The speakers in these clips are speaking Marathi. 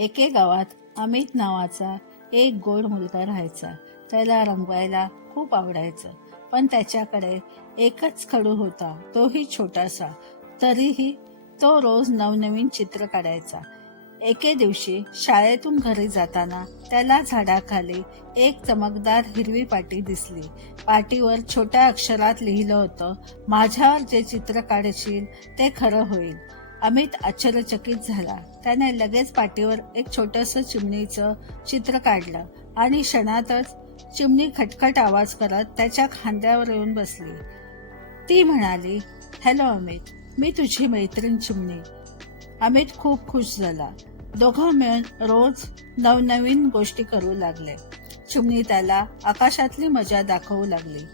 एके गावात अमित नावाचा एक गोड मुलगा राहायचा. त्याला रंगवायला खूप आवडायचं, पण त्याच्याकडे एकच खडू होता, तोही छोटासा. तरीही तो रोज नवनवीन चित्र काढायचा. एके दिवशी शाळेतून घरी जाताना त्याला झाडाखाली एक चमकदार हिरवी पाटी दिसली. पाटीवर छोट्या अक्षरात लिहिलं होतं, माझ्यावर जे चित्र काढशील ते खरं होईल. अमित आश्चर्यचकित झाला. त्याने लगेच पाटीवर एक छोटंसं चिमणीचं चित्र काढलं आणि क्षणातच चिमणी खटखट आवाज करत त्याच्या खांद्यावर येऊन बसली. ती म्हणाली, हॅलो अमित, मी तुझी मैत्रीण चिमणी. अमित खूप खुश झाला. दोघं मिळून रोज नवनवीन गोष्टी करू लागले. चिमणी त्याला आकाशातली मजा दाखवू लागली.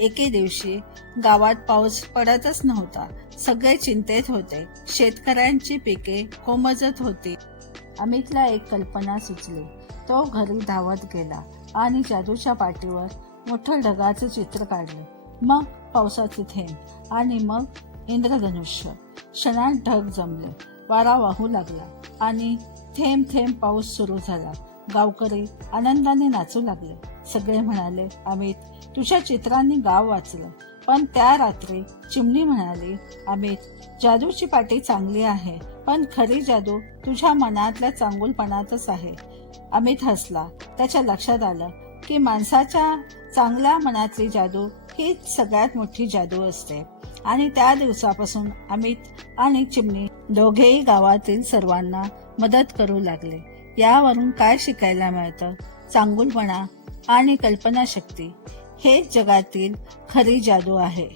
एके दिवशी गावात पाऊस पडतच नव्हता. सगळे चिंतेत होते. शेतकऱ्यांची पिके कोमजत होती. अमितला एक कल्पना सुचली. तो घरी धावत गेला आणि जादूच्या पाटीवर मोठं ढगाचं चित्र काढलं. मग पावसाचे थेंब आणि मग इंद्रधनुष्य. क्षणात ढग जमले, वारा वाहू लागला आणि थेंब थेंब पाऊस सुरू झाला. गावकरी आनंदाने नाचू लागले. सगळे म्हणाले, अमित, तुझ्या चित्रांनी गाव वाचलं. पण त्या रात्री चिमणी म्हणाली, अमित, जादूची पाटी चांगली आहे, पण खरी जादू तुझ्या मनातल्या चांगुलपणातच आहे. अमित हसला. त्याच्या लक्षात आलं की माणसाच्या चांगल्या मनातली जादू हीच सगळ्यात मोठी जादू असते. आणि त्या दिवसापासून अमित आणि चिमणी दोघेही गावातील सर्वांना मदत करू लागले. यावरून काय शिकायला मिळतं? चांगुलपणा आणि कल्पनाशक्ती हेच जगातील खरी जादू आहे.